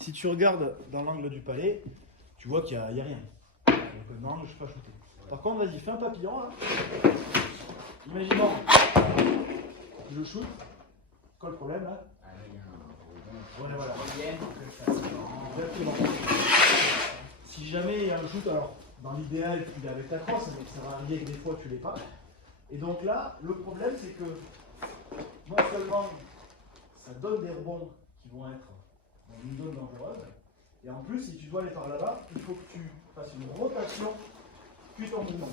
Si tu regardes dans l'angle du palais, tu vois qu'il n'y a rien. Donc non, je ne suis pas shooté. Par contre, vas-y, fais un papillon là. Imaginons, je shoot. Quoi le problème là? Voilà. Exactement. Si jamais il y a un shoot, alors dans l'idéal il est avec ta crosse, mais ça va arriver que des fois tu l'es pas. Et donc là, le problème c'est que non seulement ça donne des rebonds qui vont être dans une zone dangereuse, et en plus si tu dois aller par là-bas, il faut que tu fasses une rotation puis ton mouvement.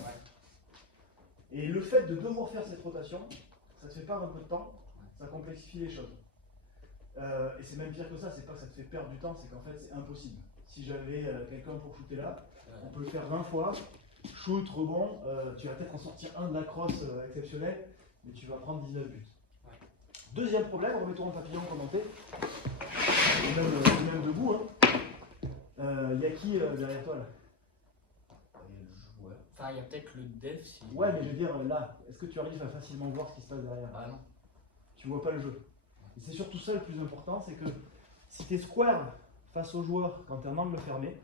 Et le fait de devoir faire cette rotation, ça te fait perdre un peu de temps, ça complexifie les choses. Et c'est même pire que ça, c'est pas que ça te fait perdre du temps, c'est qu'en fait c'est impossible. Si j'avais quelqu'un pour shooter là, on peut le faire 20 fois, shoot, rebond, tu vas peut-être en sortir un de la crosse exceptionnelle, mais tu vas prendre 19 buts. Deuxième problème, remettons le papillon commenté, même debout. Y a qui derrière toi là? Enfin, il y a peut-être le dev si. Ouais, mais je veux dire là, est-ce que tu arrives à facilement voir ce qui se passe derrière? Ah non. Tu vois pas le jeu. Et c'est surtout ça le plus important, c'est que si tu es square face au joueur quand tu es en angle fermé,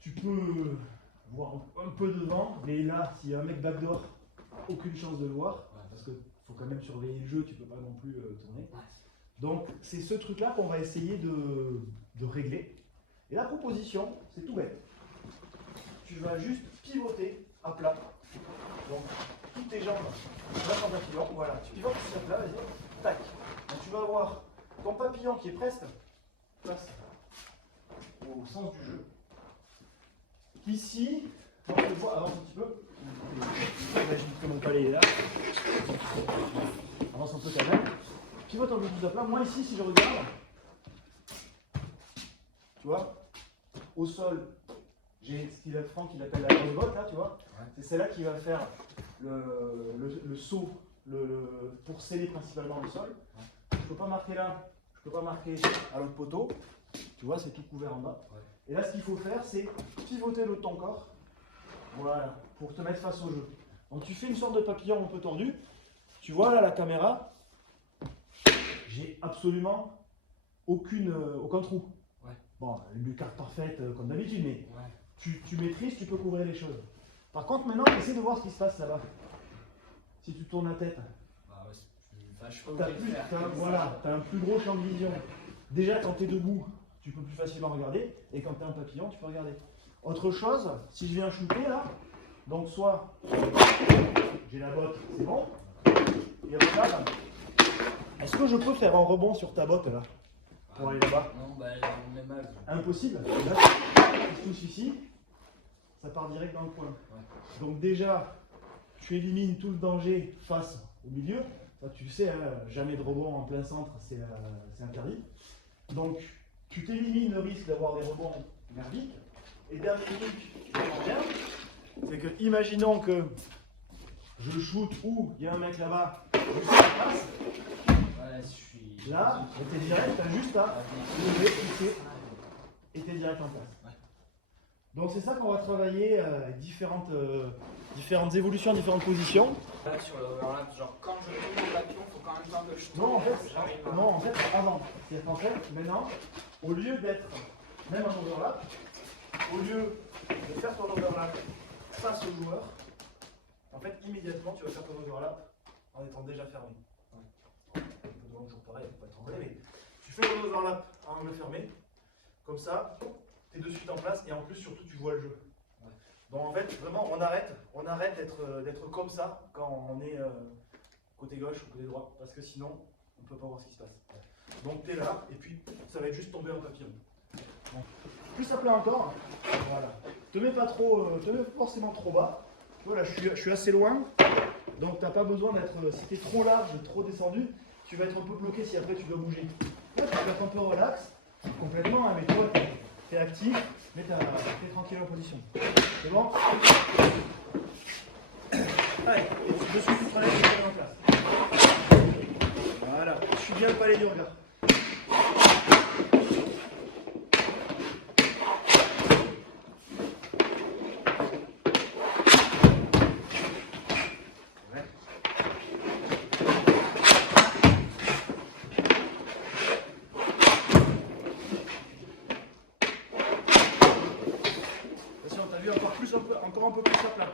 tu peux voir un peu devant, mais là, s'il y a un mec backdoor, aucune chance de le voir, parce qu'il faut quand même surveiller le jeu, tu peux pas non plus tourner. Donc c'est ce truc-là qu'on va essayer de régler. Et la proposition, c'est tout bête. Tu vas juste pivoter à plat. Donc toutes tes jambes, là ton papillon, voilà, tu pivotes à plat, vas-y, tac. Donc tu vas avoir ton papillon qui est presque face au sens du jeu. Ici, on peut voir, avance un petit peu. Imagine que mon palais est là. Avance un peu quand même. Pivote un peu plus à plat. Moi ici, si je regarde, tu vois, au sol, j'ai ce qu'il Franck il appelle la grosse botte là, tu vois. C'est celle-là qui va faire le saut pour sceller principalement le sol. Je ne peux pas marquer là, je ne peux pas marquer à l'autre poteau. Tu vois, c'est tout couvert en bas. Et là, ce qu'il faut faire, c'est pivoter le haut de ton corps. Voilà, pour te mettre face au jeu. Donc tu fais une sorte de papillon un peu tordu. Tu vois là la caméra, j'ai absolument aucun trou. Bon, une carte parfaite comme d'habitude, mais tu maîtrises, tu peux couvrir les choses. Par contre, maintenant, essaie de voir ce qui se passe là-bas. Si tu tournes la tête, tu as un plus gros champ de vision. Déjà, quand tu es debout, tu peux plus facilement regarder, et quand tu es un papillon, tu peux regarder. Autre chose, si je viens shooter là, donc soit j'ai la botte, c'est bon, et regarde, est-ce que je peux faire un rebond sur ta botte là, pour aller là-bas? Non, bah elle est au même âge. Impossible. Là, tu touches ici, ça part direct dans le coin. Donc déjà, tu élimines tout le danger face au milieu. Enfin, tu le sais, hein, jamais de rebond en plein centre, c'est interdit. Donc, tu t'élimines le risque d'avoir des rebonds merdiques. Et dernier truc qui est bien, c'est que, imaginons que je shoot ou il y a un mec là-bas, juste en face. Là, t'es direct, t'as juste à lever, pousser, et t'es direct en place. Donc c'est ça qu'on va travailler, différentes évolutions, différentes positions. Là, sur le overlap, genre quand je tourne le papillon, il faut quand même pas que je tourne. Non, en fait, avant. C'est-à-dire qu'en fait, maintenant, au lieu d'être même en overlap, au lieu de faire ton overlap face au joueur, en fait, immédiatement, tu vas faire ton overlap en étant déjà fermé. Toujours pareil, il ne faut pas être anglais, mais tu fais ton overlap en angle fermé, comme ça, tu es de suite en place, et en plus, surtout, tu vois le jeu. Donc en fait, vraiment, on arrête d'être comme ça quand on est côté gauche ou côté droit, parce que sinon, on ne peut pas voir ce qui se passe. Donc tu es là, et puis ça va être juste tomber en papillon. Donc, plus simple encore, voilà. Te mets pas forcément trop bas. Tu vois là, je suis assez loin, donc tu n'as pas besoin d'être, si tu es trop large, trop descendu, tu vas être un peu bloqué si après tu dois bouger. Là, tu vas être un peu relax, complètement, hein, mais toi, tu es actif, mais tu es tranquille en position. C'est bon? Allez, je suis tout prêt, je suis en place. Voilà, je suis bien le palais du regard. encore un peu plus à plat.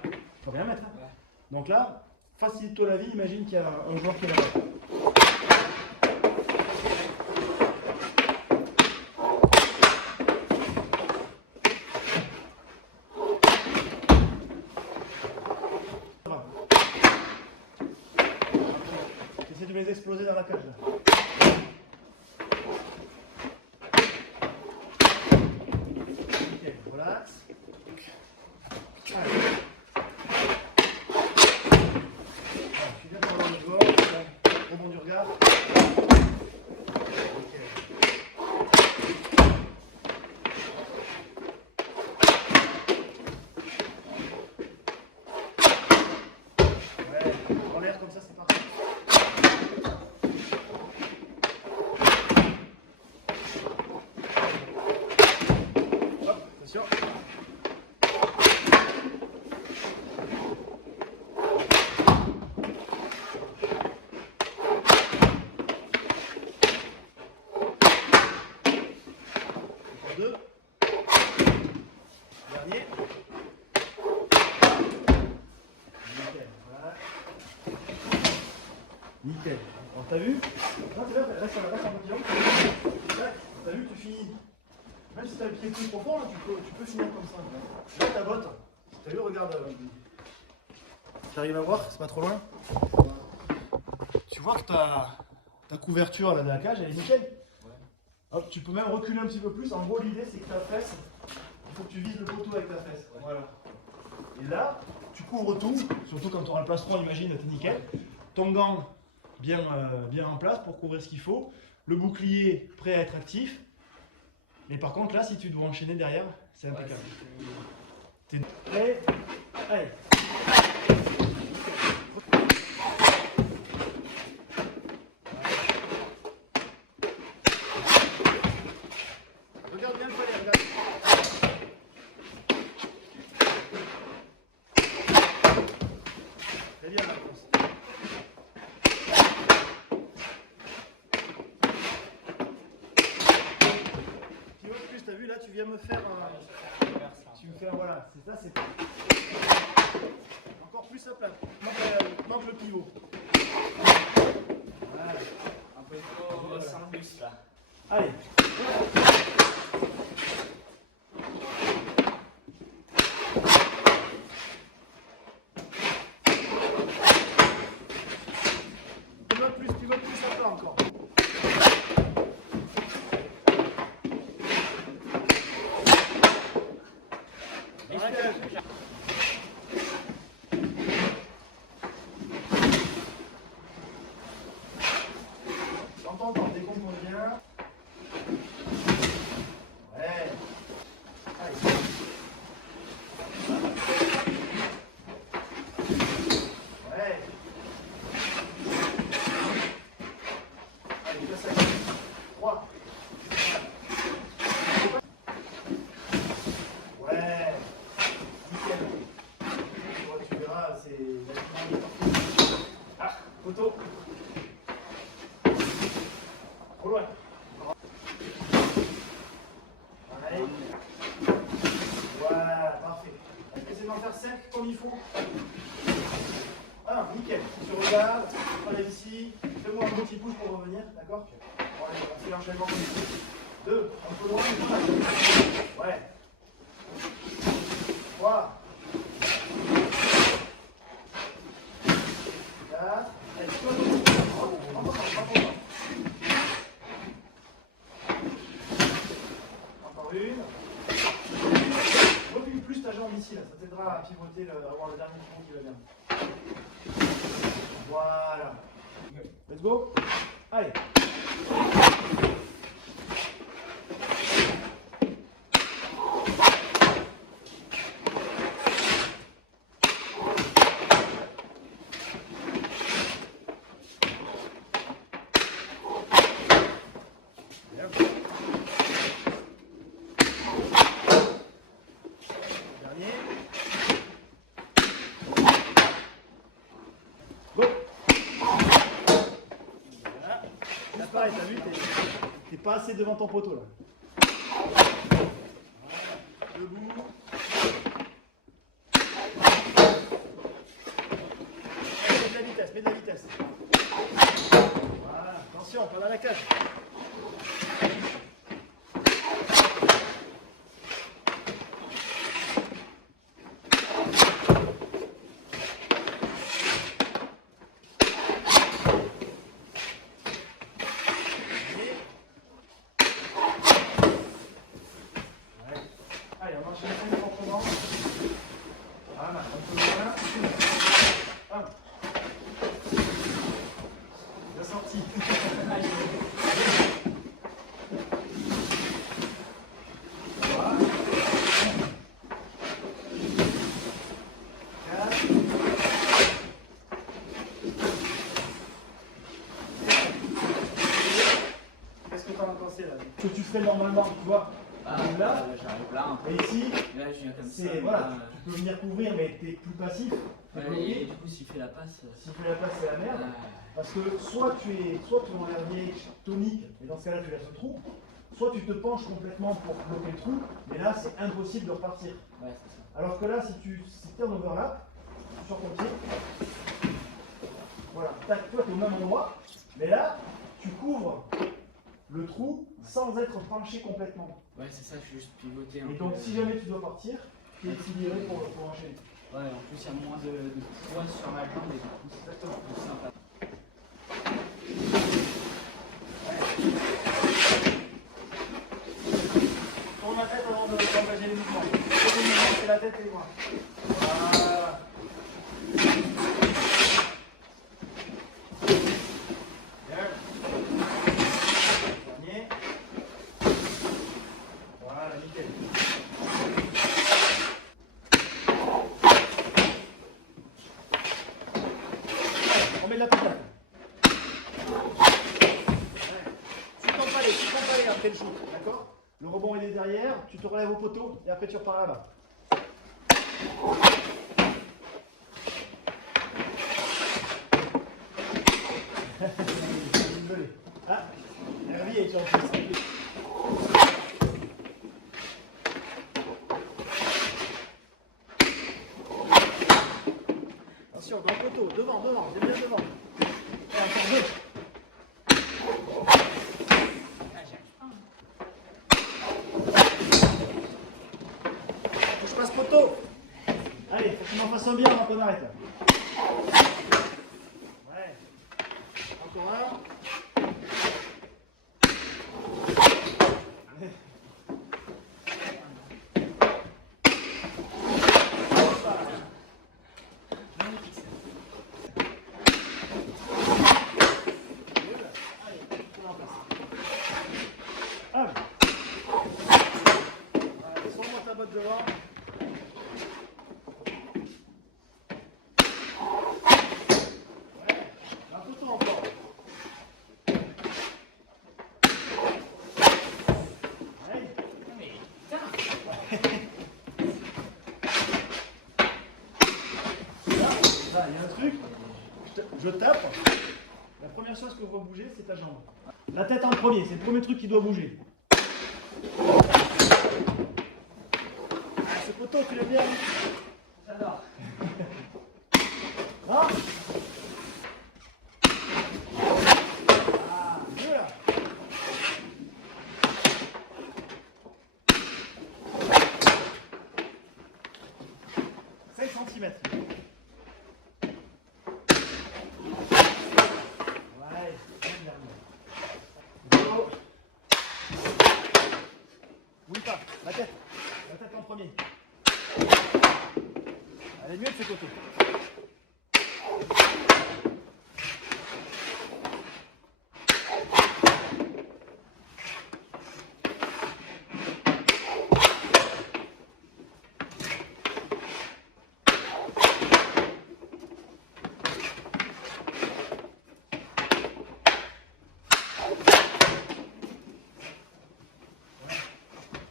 Faut rien mettre. Hein. Ouais. Donc là, facilite-toi la vie, imagine qu'il y a un joueur qui est là-bas. Essaie de les exploser dans la cage. Là. Ok, relax. Allez. Je suis bien dans le niveau. Rebond du regard. Ok. Ouais, en l'air comme ça, c'est parfait. Hop, attention. Encore deux. Dernier. Nickel, voilà. Nickel. Alors t'as vu? Non, t'es là, reste en motivant. T'as vu, tu finis. Même si t'as le pied plus profond, là, tu peux finir comme ça. Là, ta botte. T'as vu, regarde. T'arrives à voir, c'est pas trop loin. Tu vois que ta couverture là, de la cage, elle est nickel. Ouais. Hop, tu peux même reculer un petit peu plus. En gros, l'idée, c'est que ta fesse, il faut que tu vises le poteau avec ta fesse. Ouais. Voilà. Et là, tu couvres tout, surtout quand tu auras le plastron, imagine, t'es nickel. Ton gant bien en place pour couvrir ce qu'il faut. Le bouclier prêt à être actif. Et par contre, là, si tu dois enchaîner derrière, c'est impeccable. T'es prêt? Allez. Regarde bien le palais, regarde. Très bien la course. Pivot plus, t'as vu là, tu viens me faire un... Tu me fais un... Voilà, c'est ça, c'est... Encore plus à plat. Manque le pivot. Voilà. Un peu trop sans bus là. Allez. Pivot plus à plat encore. Dans la cage. Dans ton temps, décompte bien. Ouais. Allez. Ouais. Allez, passe à 3. Ouais. Nickel. Ouais, tu verras, c'est... Ah, photo. Trop loin. Allez. Voilà, parfait. Essaye d'en faire 5 comme il faut. Ah, nickel. Tu regardes, allez ici. Fais-moi un petit push pour revenir, d'accord? Bon, allez, on fait l'enchaînement comme il faut. 2, un peu loin. Ouais. 3. 4. Allez, tu vas encore une. Replie plus ta jambe ici, là. Ça t'aidera à pivoter, à avoir le dernier pivot qui va bien. Voilà. Let's go. Allez. Bien. Dernier. Go. Voilà. Là pareil, t'as vu, t'es pas assez devant ton poteau là. Voilà. Debout. mets de la vitesse. Voilà, attention, pas dans la cage. Allez, on enchaîne 5 proprement. Voilà, un peu moins. Hop. Bien sorti. Voilà. 4. Qu'est-ce que tu en as pensé là? Ce que tu ferais normalement, tu vois. Là, j'arrive là. Et ici, Là, je viens comme ça. voilà, tu peux venir couvrir, mais tu es plus passif. Et du coup, s'il fait la passe. S'il fait la passe, c'est la merde. Parce que soit tu es ton herbier tonique, et dans ce cas-là, tu laisses le trou, soit tu te penches complètement pour bloquer le trou, mais là, c'est impossible de repartir. Ouais, c'est ça. Alors que là, si tu es en overlap, sur ton pied, voilà, tac, toi, tu es au même endroit, mais là, tu couvres le trou sans être penché complètement. Ouais, c'est ça, je suis juste pivoté. Et donc, si jamais tu dois partir, tu es équilibré pour enchaîner. Ouais, en plus, il y a moins de poids sur ma jambe et du coup, c'est exactement plus simple. Tourne la tête avant d'engager les mouvements. Le mouvement, c'est la tête et les bras. Voilà. Bien. Dernier. Voilà, nickel. On met de la patate. Tu tombes pas les après le shoot, d'accord? Le rebond il est derrière, tu te relèves au poteau et après tu repars là-bas. Désolé. Ah, Hervé est en plus. Attention, grand poteau, devant, bien devant. Et encore deux. Je passe poteau. Allez, faut que tu m'en fasses un bien avant qu'on arrête. Ouais. Encore un. Allez. Allez. Allez, sors-moi ta botte devant. Un poteau encore. Allez. Mais putain! Là, il y a un truc. Je tape. La première chose que doit bouger, c'est ta jambe. La tête en premier, c'est le premier truc qui doit bouger. Ce poteau, tu l'aimes bien? J'adore. Non? Ah, mieux là. Centimètres. Ouais, go. Oui, pas. La tête en premier. Elle est mieux de ce côté.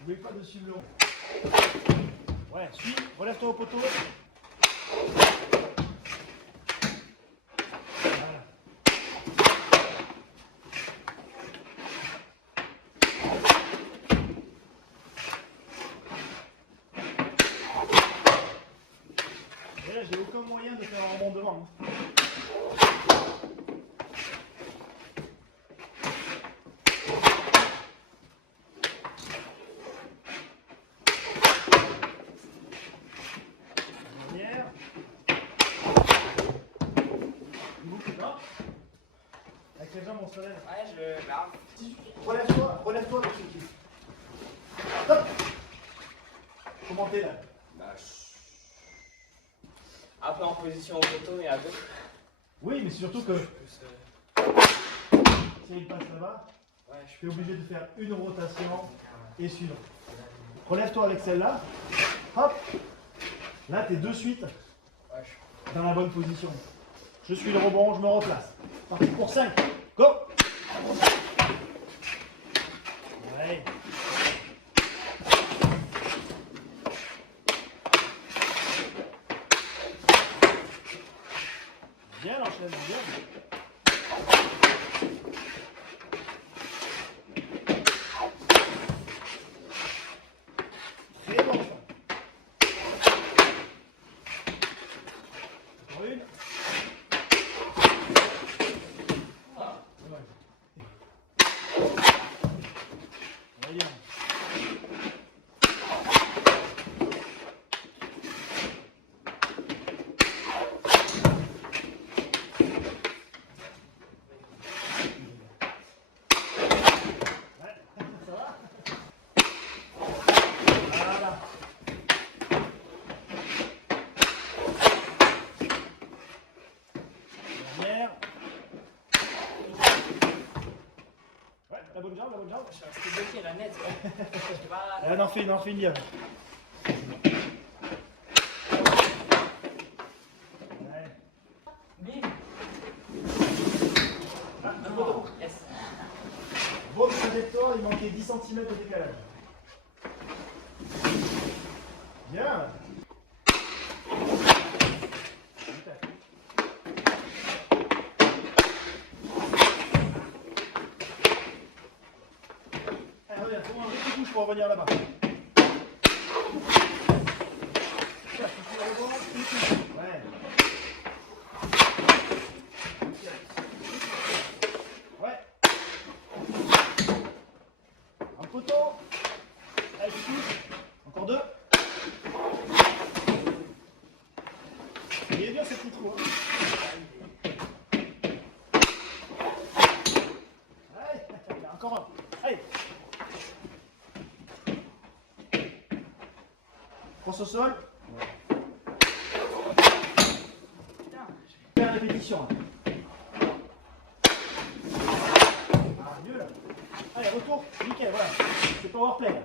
N'oublie pas de suivre le rond. Ouais, suis, relève-toi au poteau. Voilà. Et là, j'ai aucun moyen de faire un rebond devant. se relève. Ouais, là. Relève-toi avec ce pied. Hop. Comment t'es là? Bah, un peu en position au poteau et à gauche. Oui, mais surtout que Plus, si il passe là-bas, ouais, tu es obligé de faire une rotation et suivre. Relève-toi avec celle-là. Hop. Là, tu es de suite Ouais, dans la bonne position. Je suis le rebond, je me replace. Parti pour 5. Go. Ouais. Bien, l'enchaîne, bien. Très bon choix. Encore une. Ouais, bien. Ouais, ça va? Voilà. Dernière. Ouais, la bonne jambe, la bonne jambe. je suis resté bloqué la net. Je sais pas. On en fait une bien. Ouais. Bim. Ah, un poteau. Yes. Bon trajectoire, il manquait 10 cm de décalage. Bien. Allez, reviens, faut un petit touche pour revenir là-bas. Ouais. Ouais. Un poteau. Allez, tu touches. Encore deux. Il est bien ce petit trou. Hein. Allez, encore un. Allez. Crosse au sol. Faire répétition. Ah, mieux là. Allez, retour. Nickel, voilà. C'est powerplay là.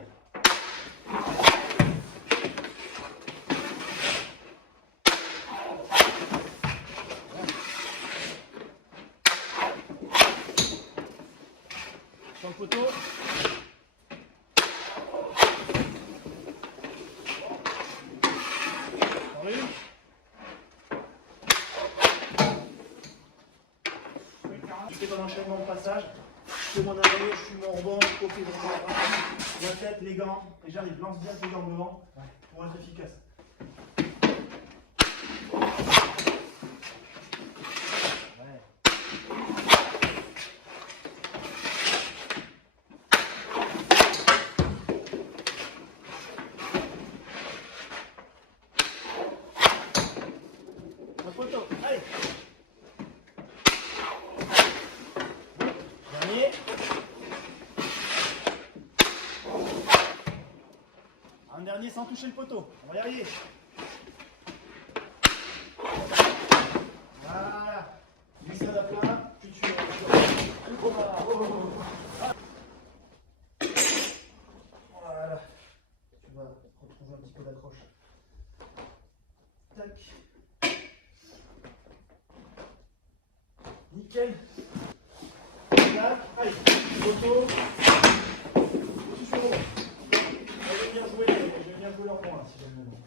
Sur le poteau. Encore une. Je fais ton enchaînement de passage. Je fais mon arrêt, je suis mon rebond, je profite de la tête, les gants. Et j'arrive, lance bien tes gants devant pour être efficace. Un poteau, allez. Dernier. Un dernier sans toucher le poteau. On va y arriver. Voilà. Glissade à plat. Tu tues. Voilà. Voilà. Tu vas retrouver un petit peu d'accroche. Tac. Nickel. Tac. Allez. Poteau. Tu fais bon. Je vais bien jouer leur point là, si j'aime le nom.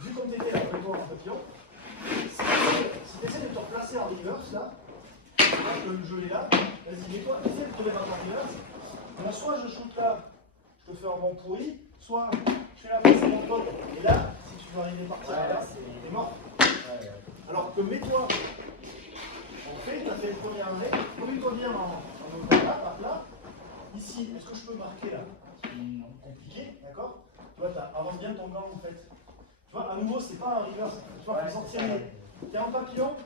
Vu comme tu étais là, plutôt en papillon, si tu essaies de te replacer en reverse là, que le jeu est là, vas-y, mets-toi, essaie de te remettre en reverse. Alors, soit je shoot là, je te fais un bon pourri, soit je fais la passe à mon pote, et là, si tu veux arriver partir là, t'es mort. Alors que mets-toi, on fait, tu as fait le premier arrêt, remets-toi bien en là, par là. Ici, est-ce que je peux marquer là? Compliqué, d'accord? Tu vois, avance bien ton gant en fait. Tu vois, à nouveau, c'est pas un reverse. Tu vois, faut sortir Tu es en papillon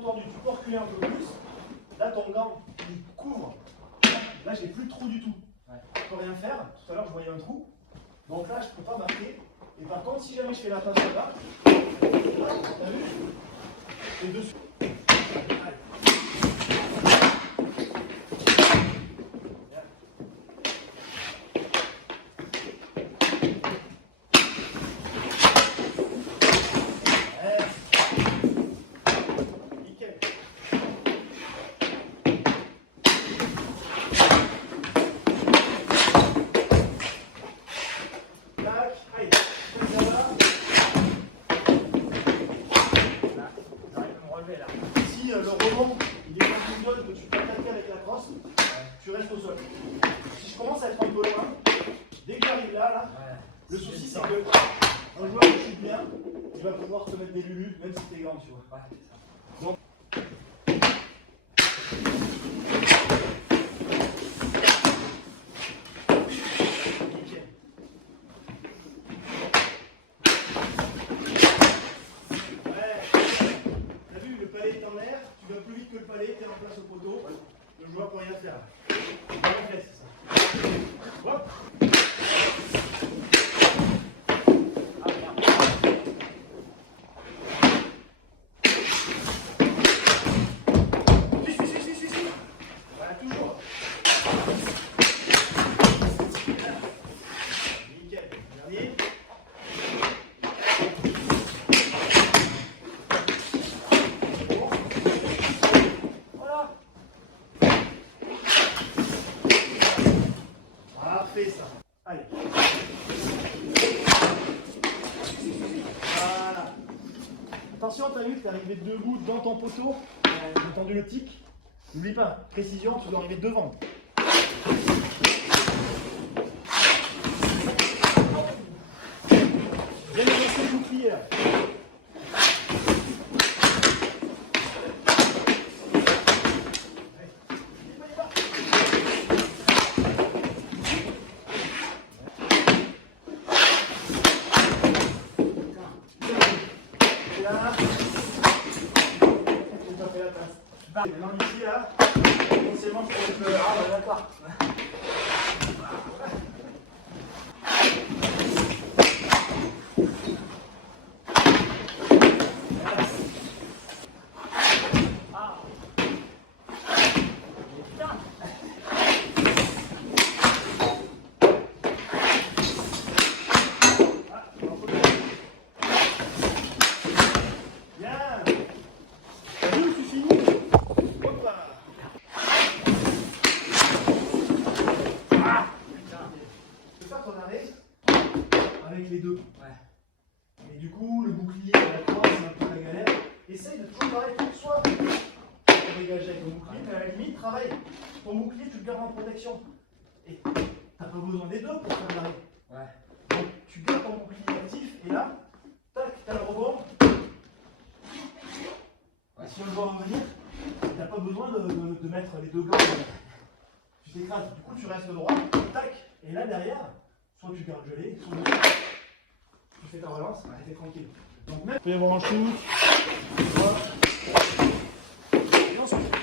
tendu, tu peux reculer un peu plus. Là, ton gant, il couvre. Là, j'ai plus de trou du tout. Ouais. Je peux rien faire. Tout à l'heure, je voyais un trou. Donc là, je ne peux pas marquer. Et par contre, si jamais je fais la passe là, t'as vu? Et dessus. Allez. Le souci, c'est que un joueur qui chute bien, il va pouvoir te mettre des lulus, même si t'es grand, tu vois. Ouais, c'est ça. Donc, nickel. Ouais. T'as vu, le palais est en l'air, tu vas plus vite que le palais, t'es en place au poteau, le joueur peut rien faire. C'est ça. Hop. Ça. Allez. Voilà. Attention, t'as vu que t'es arrivé debout dans ton poteau, j'ai tendu le tic. N'oublie pas, précision, tu dois arriver devant. Bien négocier le bouclier là. Maintenant ici là, potentiellement je peux être ah bah d'accord. Ah. Putain. Bien. T'as vu où tu finis? Avec les deux. Ouais. Et du coup, le bouclier à la croix, c'est un peu la galère. Essaye de toujours pareil, soit pour dégager avec le bouclier, mais à la limite, travaille. Ton bouclier, tu le gardes en protection. Et t'as pas besoin des deux pour faire l'arrêt. Ouais. Donc tu gardes ton bouclier actif, et là, tac, t'as le rebond. Ouais. Si on le voit revenir, t'as pas besoin de mettre les deux gants. Tu t'écrases, du coup tu restes droit, tac, et là derrière, soit tu gardes gelé, soit tu fais ta relance, et t'es tranquille. Donc même, il peut y avoir un shoot, tu vois, et ensuite,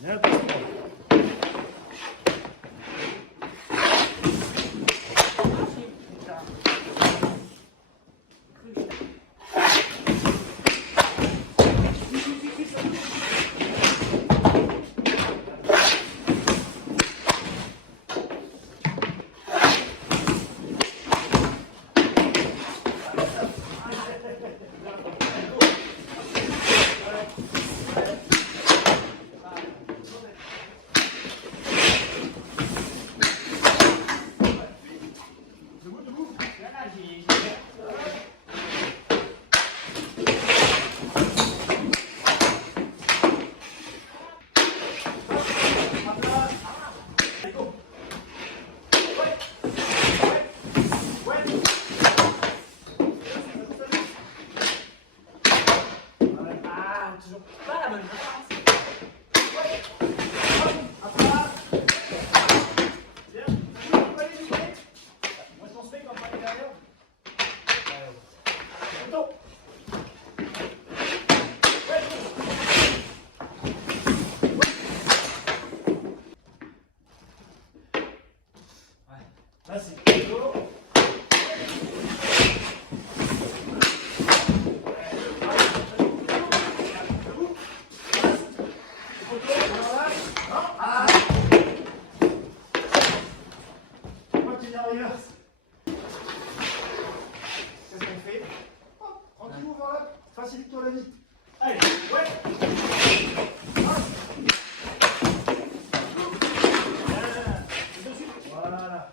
bien attention. Poteau. Là, c'est poteau. Qu'est-ce qu'on fait? Hop, tranquillou, voilà. Facilite-toi la vie. Allez, ouais. Voilà.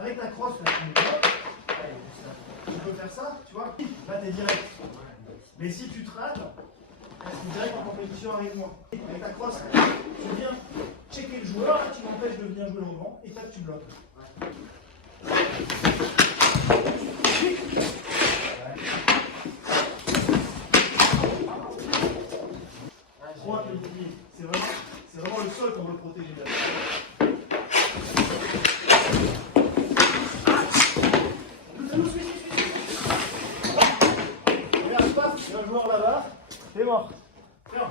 Avec ta crosse, là, tu peux faire ça, tu vois. Là, t'es direct. Mais si tu te rates, c'est direct en compétition avec moi. Avec ta crosse, tu viens checker le joueur, là, tu m'empêches de venir jouer le rebond, et tac, tu bloques. Droite le bouclier. C'est vraiment le sol qu'on veut protéger. Regarde pas, il y a un joueur là-bas, t'es mort. Tiens.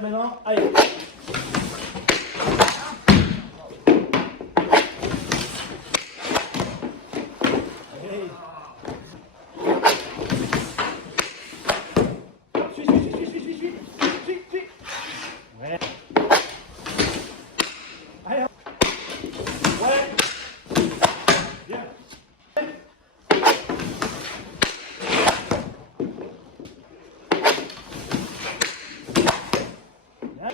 Maintenant, allez. Suis. Ouais. Allez. Ouais. Bien. Bien.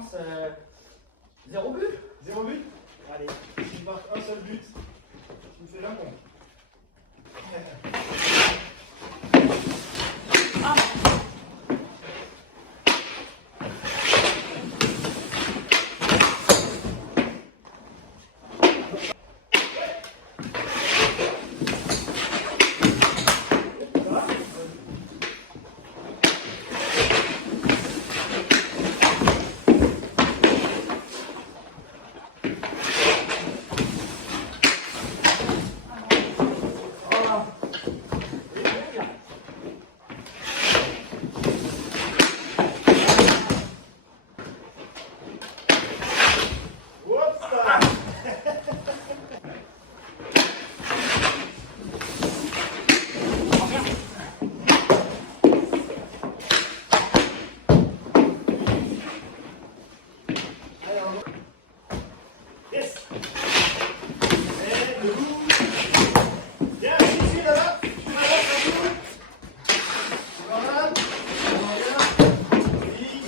chance, 0 but. 0 but? Allez, si je marque un seul but, tu me fais un compte. Yes. Et debout. Bien, ici, là-bas. Tu m'avances un peu. Tu vas mal. Oui.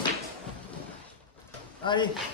Allez.